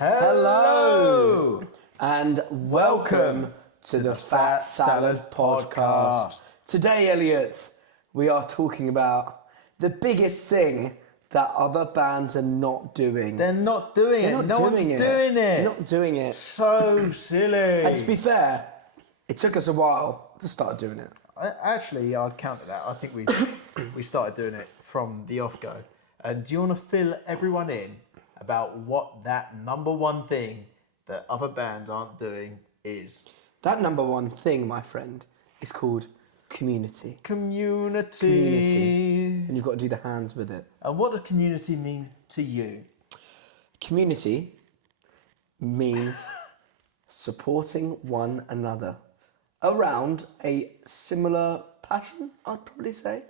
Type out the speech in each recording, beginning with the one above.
Hello! And welcome to the Fat Salad Podcast. Today, Elliott, we are talking about the biggest thing that other bands are not doing. They're not doing it. No one's doing it. They're not doing it. So silly. And to be fair, it took us a while to start doing it. Actually, I'd counter that. I think we started doing it from the off-go. And do you want to fill everyone in about what that number one thing that other bands aren't doing is? That number one thing, my friend, is called community. Community. And you've got to do the hands with it. And what does community mean to you? Community means supporting one another around a similar passion, I'd probably say.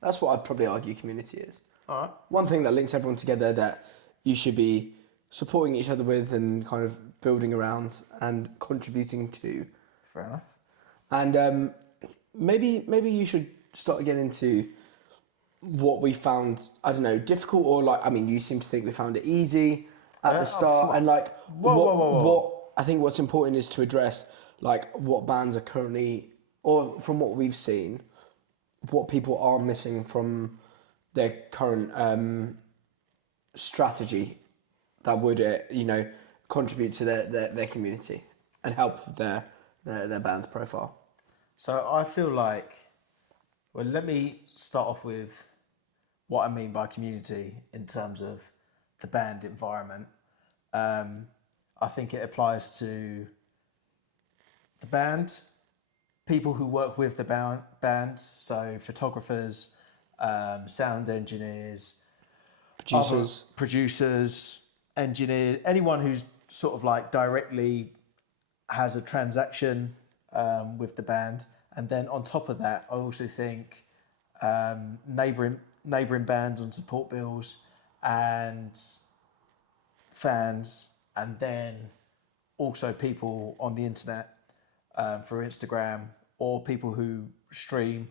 That's what I'd probably argue community is. All right. One thing that links everyone together that you should be supporting each other with and kind of building around and contributing to. Fair enough. And maybe you should start getting into what we found, I don't know, difficult or like, I mean, you seem to think we found it easy at the start. And like, what I think what's important is to address like what bands are currently, or from what we've seen, what people are missing from their current strategy that would, contribute to their community and help their band's profile. So I feel like, well, let me start off with what I mean by community in terms of the band environment. I think it applies to the band, people who work with the band, so photographers, sound engineers, producers, engineers, anyone who's sort of like directly has a transaction with the band. And then on top of that, I also think neighbouring bands on support bills and fans, and then also people on the internet for Instagram, or people who stream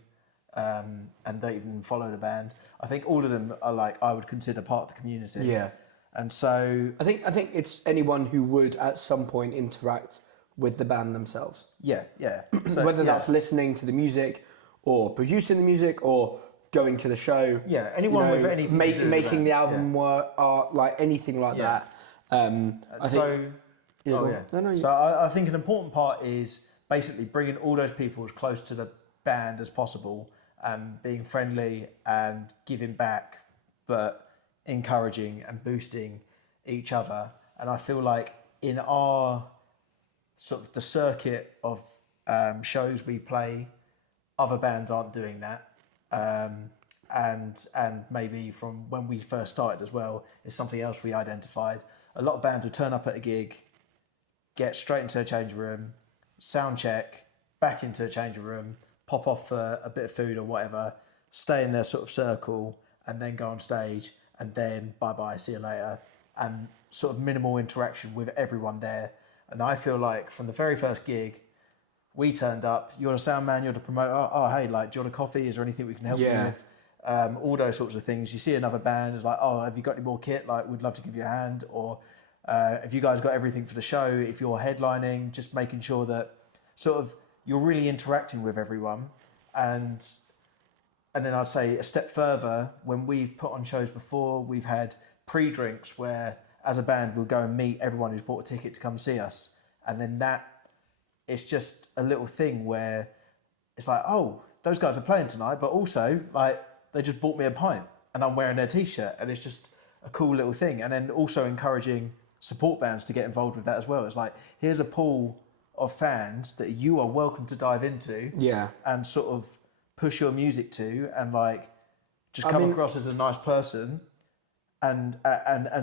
and don't even follow the band. I think all of them are like, I would consider part of the community. Yeah. And so I think it's anyone who would at some point interact with the band themselves. Yeah. So, whether that's listening to the music or producing the music or going to the show. Yeah, anyone with anything to do making with the album work, art, like anything like that. So I think an important part is basically bringing all those people as close to the band as possible, being friendly and giving back, but encouraging and boosting each other. And I feel like in our sort of the circuit of shows we play, other bands aren't doing that. And maybe from when we first started as well, is something else we identified. A lot of bands would turn up at a gig, get straight into a changing room, sound check, back into a changing room, pop off for a bit of food or whatever, stay in their sort of circle, and then go on stage, and then bye-bye, see you later, and sort of minimal interaction with everyone there. And I feel like from the very first gig, we turned up, you're the sound man, you're the promoter, oh hey, like, do you want a coffee? Is there anything we can help you with? All those sorts of things. You see another band, it's like, oh, have you got any more kit? Like, we'd love to give you a hand. Or have you guys got everything for the show? If you're headlining, just making sure that sort of you're really interacting with everyone. And then I'd say a step further, when we've put on shows before, we've had pre-drinks where as a band we'll go and meet everyone who's bought a ticket to come see us. And then it's just a little thing where it's like, oh, those guys are playing tonight, but also like they just bought me a pint and I'm wearing their t-shirt, and it's just a cool little thing. And then also encouraging support bands to get involved with that as well. It's like, here's a pool of fans that you are welcome to dive into and sort of push your music to, and like just come across as a nice person, and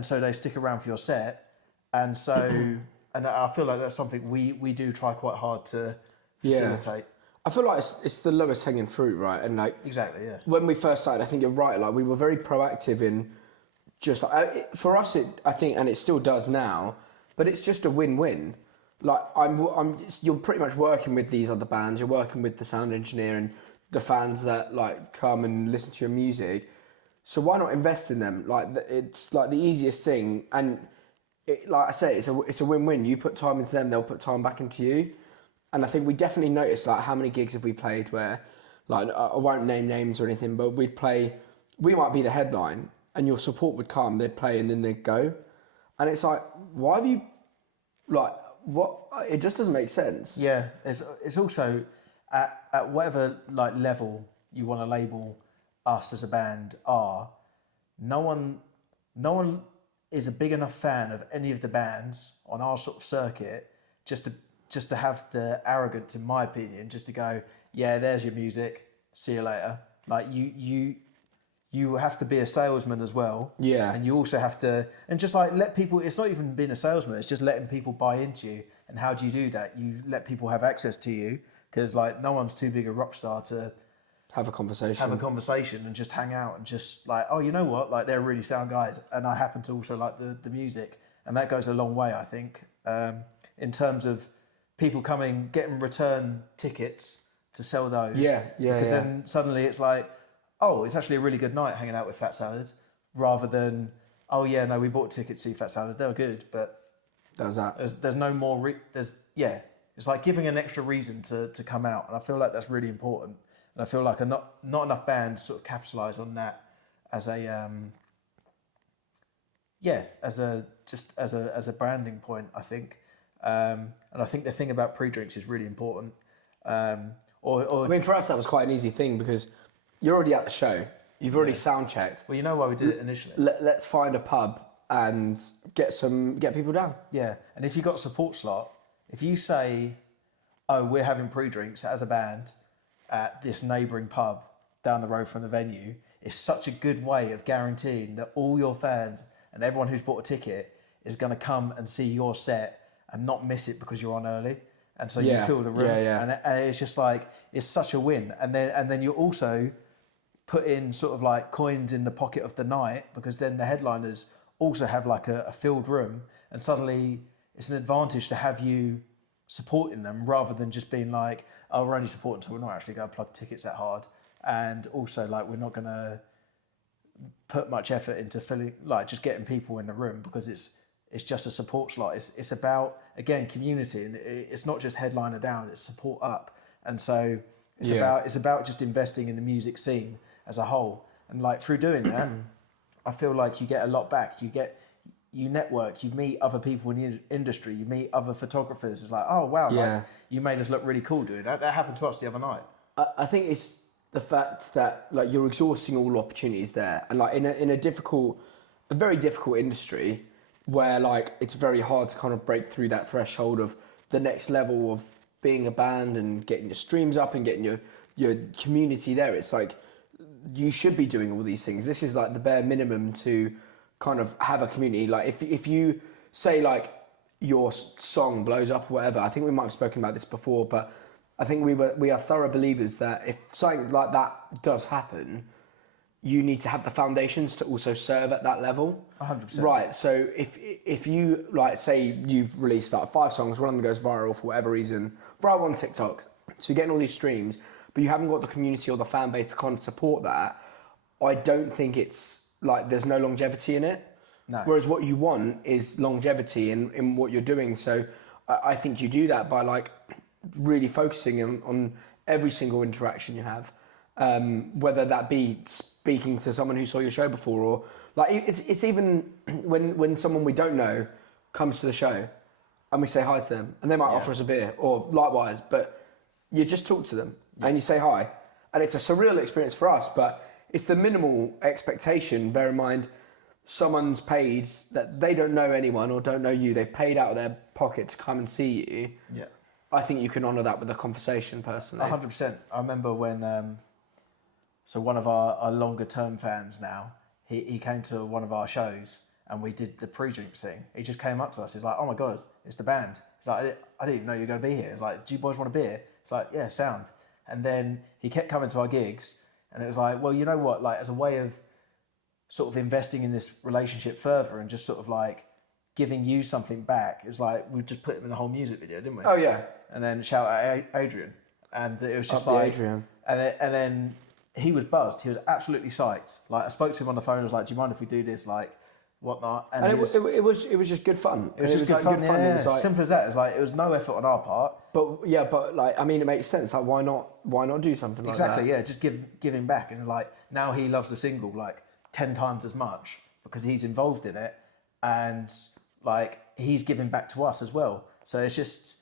so they stick around for your set. And so and I feel like that's something we do try quite hard to facilitate. I feel like it's the lowest hanging fruit, right? And like exactly, when we first started, I think you're right. Like we were very proactive in just for us. I think, and it still does now, but it's just a win-win. Like you're pretty much working with these other bands. You're working with the sound engineer and the fans that like come and listen to your music. So why not invest in them? Like it's like the easiest thing, and like I say, it's a win-win. You put time into them, they'll put time back into you. And I think we definitely noticed, like, how many gigs have we played where, like, I won't name names or anything, but we might be the headline, and your support would come, they'd play, and then they'd go. And it's like, why have you, like, what? It just doesn't make sense. Yeah, it's also at whatever like level you want to label us as a band are. No one is a big enough fan of any of the bands on our sort of circuit just to have the arrogance, in my opinion, just to go, yeah, there's your music, see you later. Like you have to be a salesman as well. Yeah. And you also have to, and just like let people, it's not even being a salesman, it's just letting people buy into you. And how do you do that? You let people have access to you, because like no one's too big a rock star to have a conversation and just hang out and just like, oh, you know what? Like they're really sound guys. And I happen to also like the music. And that goes a long way, I think, in terms of people coming, getting return tickets to sell those. Yeah. Because then suddenly it's like, oh, it's actually a really good night hanging out with Fat Salad, rather than, oh yeah, no, we bought tickets to see Fat Salad. They were good, but that was that. There's no more. It's like giving an extra reason to come out, and I feel like that's really important. And I feel like not enough bands sort of capitalise on that as a as a branding point, I think. And I think the thing about pre-drinks is really important. I mean, for us that was quite an easy thing because you're already at the show. You've already sound checked. Well, you know why we did it initially. Let's find a pub and get people down. Yeah, and if you got a support slot, if you say, "Oh, we're having pre-drinks as a band at this neighbouring pub down the road from the venue," it's such a good way of guaranteeing that all your fans and everyone who's bought a ticket is going to come and see your set and not miss it because you're on early. And so you fill the room, and it's just like it's such a win. And then you also put in sort of like coins in the pocket of the night, because then the headliners also have like a filled room, and suddenly it's an advantage to have you supporting them rather than just being like, oh, we're only supporting, so we're not actually going to plug tickets that hard, and also like we're not going to put much effort into filling, like just getting people in the room, because it's just a support slot. It's about, again, community, and it's not just headliner down, it's support up. And so it's about just investing in the music scene as a whole. And like through doing that, I feel like you get a lot back. You network, you meet other people in the industry, you meet other photographers. It's like, oh wow, like you made us look really cool, dude. That happened to us the other night. I think it's the fact that like you're exhausting all opportunities there, and like in a very difficult industry where like it's very hard to kind of break through that threshold of the next level of being a band and getting your streams up and getting your community there. It's like you should be doing all these things. This is like the bare minimum to kind of have a community. Like if you say like your song blows up or whatever, I think we might have spoken about this before, but I think we are thorough believers that if something like that does happen, you need to have the foundations to also serve at that level. 100%. Right, so if you, like, say you've released like 5 songs, one of them goes viral for whatever reason, viral on TikTok, so you're getting all these streams, but you haven't got the community or the fan base to kind of support that, I don't think it's, like, there's no longevity in it. No. Whereas what you want is longevity in what you're doing. So I think you do that by, like, really focusing on every single interaction you have. Whether that be speaking to someone who saw your show before, or like it's even when someone we don't know comes to the show and we say hi to them, and they might offer us a beer, or likewise, but you just talk to them and you say hi, and it's a surreal experience for us, but it's the minimal expectation. Bear in mind, someone's paid, that they don't know anyone or don't know you, they've paid out of their pocket to come and see you. Yeah, I think you can honour that with a conversation, personally. 100%. I remember when so one of our longer term fans now, he came to one of our shows and we did the pre-drink thing. He just came up to us. He's like, oh my God, it's the band. He's like, I didn't even know you were going to be here. He's like, do you boys want a beer? It's like, yeah, sound. And then he kept coming to our gigs, and it was like, well, you know what, like as a way of sort of investing in this relationship further and just sort of like giving you something back, it's like we just put him in the whole music video, didn't we? Oh yeah. And then shout out Adrian. And it was just Up the like Adrian. And then he was buzzed. He was absolutely psyched. Like I spoke to him on the phone. I was like, "Do you mind if we do this like whatnot. And it was just good fun. It was just good fun. Yeah. It was like, simple as that. It was like, it was no effort on our part. But like, I mean, it makes sense. Like, why not do something like that? Exactly. Yeah, just giving back, and like now he loves the single like 10 times as much because he's involved in it, and like he's giving back to us as well. So it's just.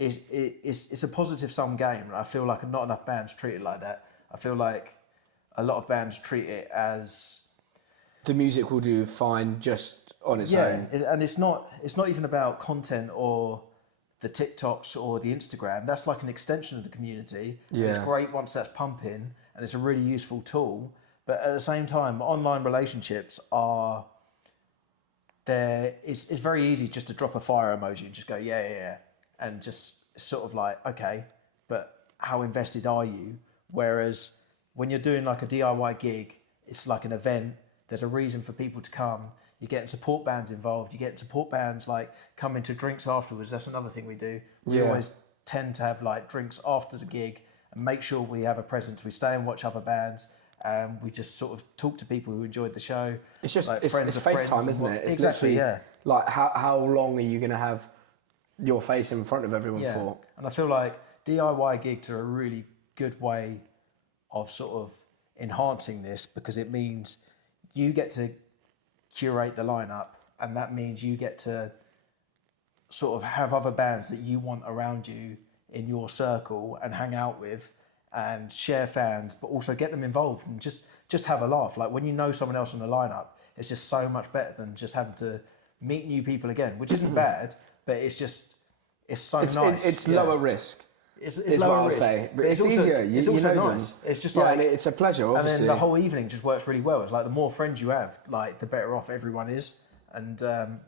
It's a positive sum game, and I feel like not enough bands treat it like that. I feel like a lot of bands treat it as the music will do fine just on its own. And it's not even about content or the TikToks or the Instagram. That's like an extension of the community. Yeah. It's great once that's pumping, and it's a really useful tool. But at the same time, online relationships are there. It's very easy just to drop a fire emoji and just go yeah. And just sort of like, okay, but how invested are you? Whereas when you're doing like a DIY gig, it's like an event. There's a reason for people to come. You're getting support bands involved. You get support bands like coming to drinks afterwards. That's another thing we do. We always tend to have like drinks after the gig and make sure we have a presence. We stay and watch other bands. And we just sort of talk to people who enjoyed the show. It's just like it's FaceTime, isn't it? It's exactly, literally like how long are you going to have your face in front of everyone for? And I feel like DIY gigs are a really good way of sort of enhancing this, because it means you get to curate the lineup, and that means you get to sort of have other bands that you want around you in your circle and hang out with and share fans, but also get them involved and just have a laugh. Like when you know someone else on the lineup, it's just so much better than just having to meet new people again, which isn't bad. But it's so nice. It's lower risk. It's lower risk. I'll say. But it's also easier. It's also nice. Them. It's just like, and it's a pleasure, obviously. And then the whole evening just works really well. It's like the more friends you have, like the better off everyone is. And my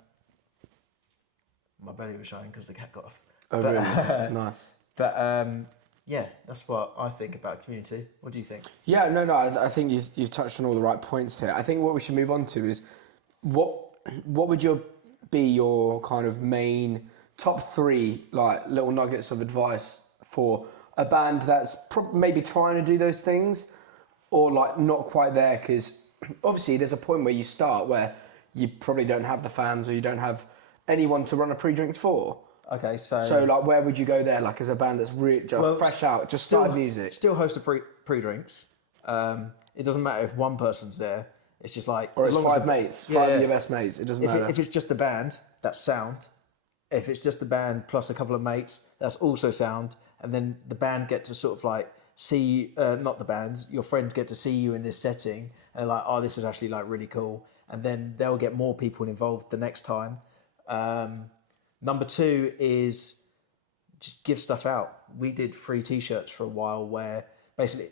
belly was showing because the cat got off. Oh, really? Nice. But that's what I think about community. What do you think? Yeah, no. I think you've touched on all the right points here. I think what we should move on to is what would be your kind of main top 3 like little nuggets of advice for a band that's maybe trying to do those things or like not quite there? Because obviously there's a point where you start where you probably don't have the fans or you don't have anyone to run a pre-drinks for. Okay, so like where would you go there, like as a band that's really just fresh out, just started music? Still host a pre-drinks. It doesn't matter if one person's there. It's just like, or it's 5 mates, 5 of your best mates. It doesn't matter. If it's just the band, that's sound. If it's just the band plus a couple of mates, that's also sound. And then the band get to sort of like see, not the bands, your friends get to see you in this setting, and they're like, oh, this is actually like really cool. And then they'll get more people involved the next time. Number 2 is just give stuff out. We did free t-shirts for a while where basically,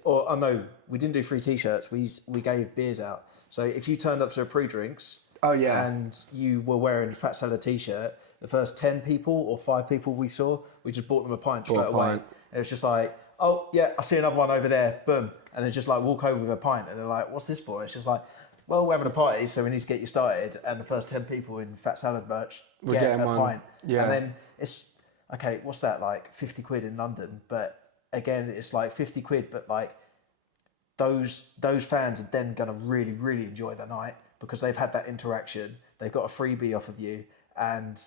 we didn't do free t-shirts. We gave beers out. So if you turned up to a pre-drinks, and you were wearing a Fat Salad t-shirt, the first 10 people or 5 people we saw, we just bought them a pint straight away. And it was just like, oh yeah, I see another one over there, boom. And it's just like walk over with a pint, and they're like, what's this for? It's just like, well, we're having a party, so we need to get you started. And the first 10 people in Fat Salad merch get a pint. Yeah. And then it's, okay, what's that, like 50 quid in London? But again, it's like 50 quid, but like those fans are then going to really, really enjoy the night because they've had that interaction. They've got a freebie off of you, and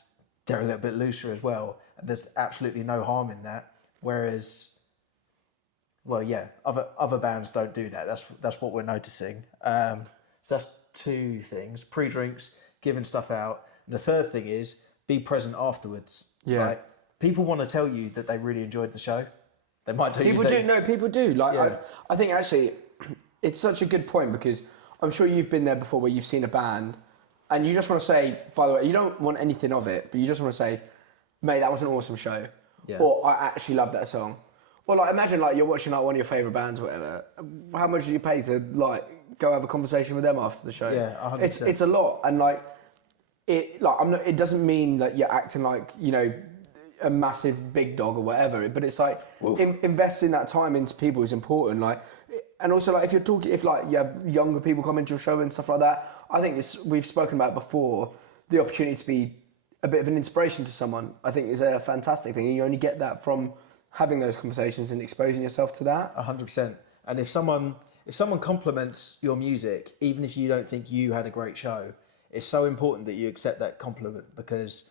they're a little bit looser as well. And there's absolutely no harm in that. Whereas, well, yeah, other bands don't do that. That's what we're noticing. So that's 2 things: pre-drinks, giving stuff out, and the third thing is be present afterwards. Yeah, right? People want to tell you that they really enjoyed the show. They might tell people you. Do. No, people do. Like, I think actually, it's such a good point because I'm sure you've been there before where you've seen a band, and you just want to say, by the way, you don't want anything of it, but you just want to say, mate, that was an awesome show, or I actually love that song. Or like imagine like you're watching like one of your favourite bands or whatever. How much do you pay to like go have a conversation with them after the show? Yeah, 100%. It's a lot, and like it doesn't mean that you're acting like, you know, a massive big dog or whatever, but it's like investing that time into people is important. Like, and also like if like you have younger people come into your show and stuff like that, I think we've spoken about before, the opportunity to be a bit of an inspiration to someone, I think is a fantastic thing, and you only get that from having those conversations and exposing yourself to that. 100%. And if someone compliments your music, even if you don't think you had a great show, it's so important that you accept that compliment, because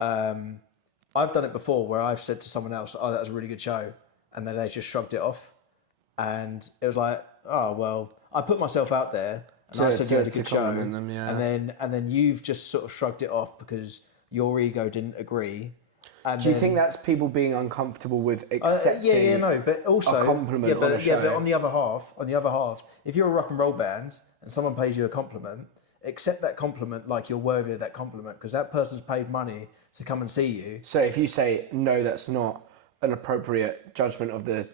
I've done it before where I've said to someone else, "Oh, that was a really good show," and then they just shrugged it off, and it was like, "Oh well, I put myself out there and I said you had a good show," them, yeah. and then you've just sort of shrugged it off because your ego didn't agree. And do you think that's people being uncomfortable with accepting? But also a compliment on a show? But on the other half, if you're a rock and roll band and someone pays you a compliment, accept that compliment like you're worthy of that compliment, because that person's paid money to come and see you. So if you say no, that's not an appropriate judgment of the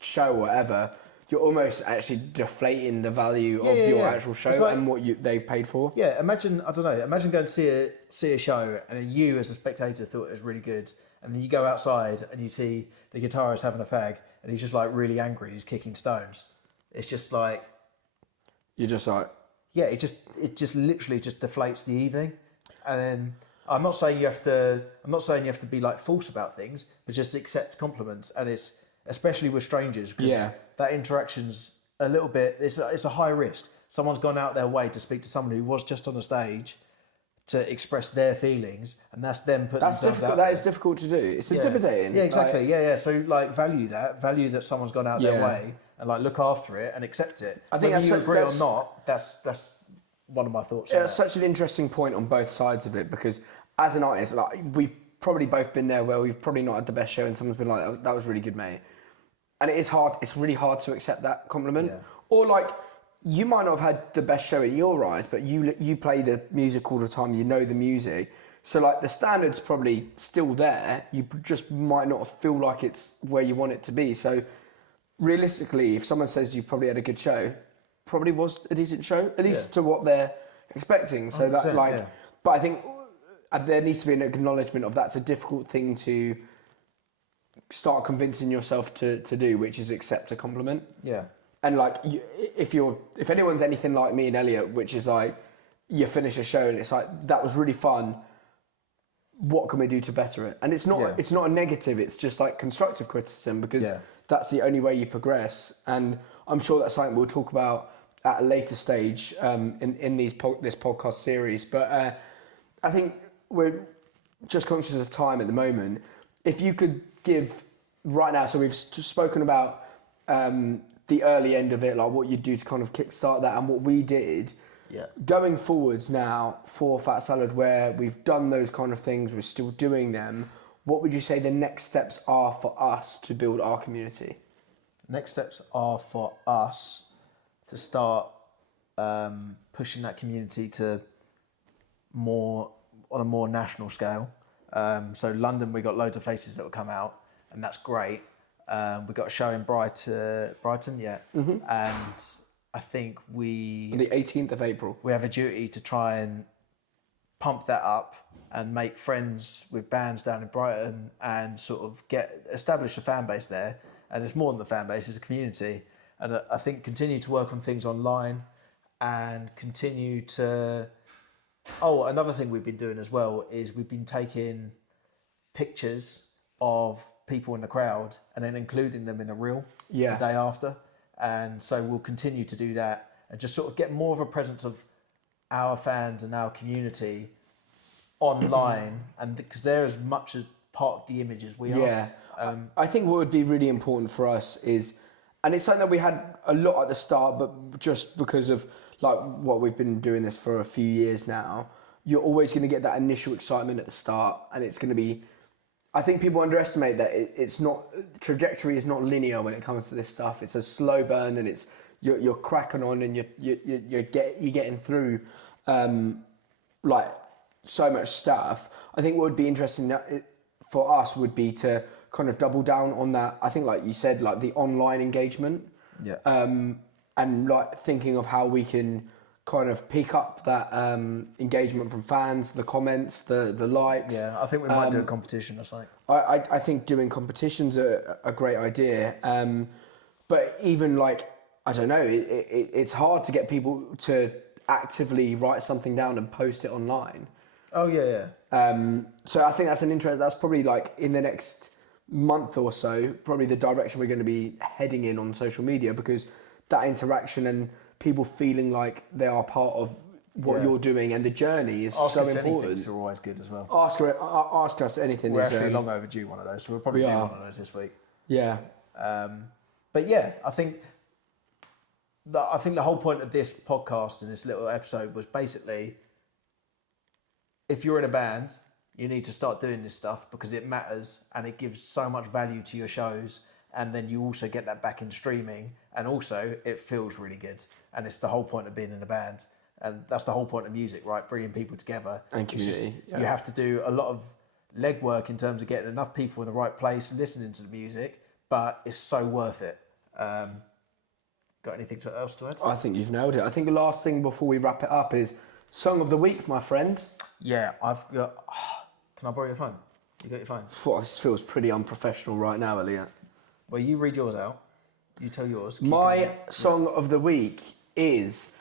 show or whatever, you're almost actually deflating the value of your actual show and what they've paid for. Yeah, imagine going to see a show and then you as a spectator thought it was really good, and then you go outside and you see the guitarist having a fag and he's just like really angry, he's kicking stones. It's just like, you're just like, yeah, it just literally just deflates the evening. And then I'm not saying you have to be like false about things, but just accept compliments. And it's especially with strangers, because that interaction's a little bit, it's a high risk. Someone's gone out their way to speak to someone who was just on the stage to express their feelings, and that's them putting themselves out there. That is difficult to do. It's intimidating. Yeah, exactly. Like, So like value that someone's gone out their way, and like look after it and accept it. I think whether you agree or not, that's one of my thoughts. Yeah, it's such an interesting point on both sides of it, because as an artist, like we've probably both been there where we've probably not had the best show and someone's been like, "Oh, that was really good, mate." And it is hard. It's really hard to accept that compliment. Yeah. Or like, you might not have had the best show in your eyes, but you play the music all the time. You know the music, so like the standard's probably still there. You just might not feel like it's where you want it to be. So realistically, if someone says you probably had a good show, probably was a decent show, at least to what they're expecting. So that like, but I think there needs to be an acknowledgement of that's a difficult thing to start convincing yourself to do, which is accept a compliment. Yeah. And like, if anyone's anything like me and Elliott, which is like, you finish a show and it's like, that was really fun, what can we do to better it? And it's not a negative, it's just like constructive criticism, because that's the only way you progress. And I'm sure that's something we'll talk about at a later stage in this podcast series. But I think we're just conscious of time at the moment. If you could give right now, so we've spoken about the early end of it, like what you do to kind of kickstart that and what we did. Yeah. Going forwards now for Fat Salad, where we've done those kind of things, we're still doing them, what would you say the next steps are for us to build our community? Next steps are for us to start pushing that community to on a more national scale. So London, we got loads of faces that will come out, and that's great. We got a show in Brighton, and I think on the 18th of April, we have a duty to try and pump that up and make friends with bands down in Brighton and sort of establish a fan base there. And it's more than the fan base; it's a community. And I think continue to work on things online and continue to. Oh, another thing we've been doing as well is we've been taking pictures of people in the crowd and then including them in a reel the day after. And so we'll continue to do that and just sort of get more of a presence of our fans and our community online, and because they're as much as part of the image as we are. Yeah. I think what would be really important for us is, and it's something that we had a lot at the start, but just because of like what we've been doing this for a few years now, you're always going to get that initial excitement at the start, and it's going to be, I think people underestimate that it's not, trajectory is not linear when it comes to this stuff. It's a slow burn, and it's you're cracking on, and you're getting through like so much stuff. I think what would be interesting for us would be to kind of double down on that. I think, like you said, like the online engagement. Yeah. And like thinking of how we can kind of pick up that engagement from fans, the comments, the likes. Yeah, I think we might do a competition or something. I think doing competitions are a great idea. But even like, I don't know, it's hard to get people to actively write something down and post it online. Oh yeah. So I think that's probably like in the next month or so, probably the direction we're going to be heading in on social media, because that interaction and people feeling like they are part of what you're doing and the journey is so important. Are always good as well. Ask us anything. We're actually long overdue one of those, so we'll probably do one of those this week. Yeah. But yeah, I think the whole point of this podcast and this little episode was basically, if you're in a band, you need to start doing this stuff because it matters and it gives so much value to your shows. And then you also get that back in streaming, and also it feels really good. And it's the whole point of being in a band, and that's the whole point of music, right? Bringing people together and community. You have to do a lot of legwork in terms of getting enough people in the right place, listening to the music, but it's so worth it. Got anything else to add? I think you've nailed it. I think the last thing before we wrap it up is Song of the Week, my friend. Yeah, I've got. Can I borrow your phone? You got your phone? This feels pretty unprofessional right now, Elliot. Well, you read yours out. You tell yours. My song of the week is,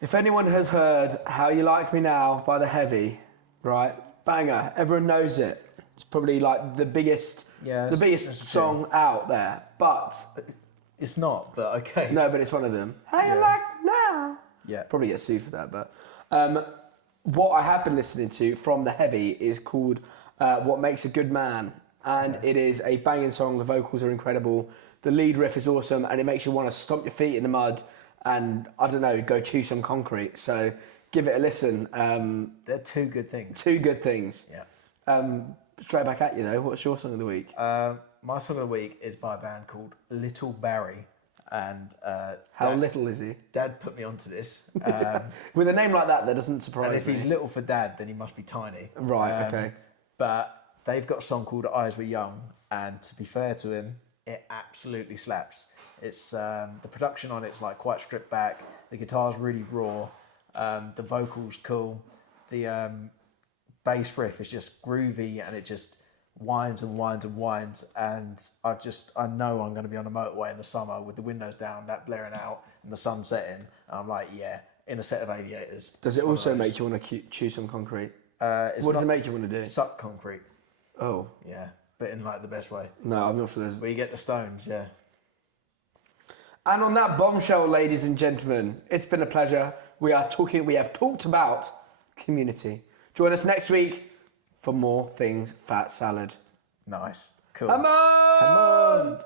if anyone has heard How You Like Me Now by The Heavy, right? Banger. Everyone knows it. It's probably like the biggest song out there. But it's not, but okay. No, but it's one of them. How You Like Me Now? Yeah. Probably get sued for that, but what I have been listening to from The Heavy is called What Makes a Good Man. And it is a banging song. The vocals are incredible. The lead riff is awesome, and it makes you want to stomp your feet in the mud and, I don't know, go chew some concrete. So give it a listen. They're two good things. Two good things. Yeah. Straight back at you though. What's your song of the week? My song of the week is by a band called Little Barry. And how little is he? Dad put me onto this. With a name like that doesn't surprise me. And if he's little for Dad, then he must be tiny. Right. Okay. But they've got a song called Eyes Were Young, and to be fair to him, it absolutely slaps. It's the production on it's like quite stripped back. The guitar's really raw. The vocals cool. The bass riff is just groovy, and it just winds and winds and winds. And I know I'm going to be on a motorway in the summer with the windows down, that blaring out, and the sun setting. And I'm like, yeah, in a set of aviators. Does it also make you want to chew some concrete? What does it make you want to do? Suck concrete. Oh. Yeah, but in like the best way. No, I'm not sure there's... Where you get the stones, yeah. And on that bombshell, ladies and gentlemen, it's been a pleasure. We have talked about community. Join us next week for more Things Fat Salad. Nice. Cool. Hammond!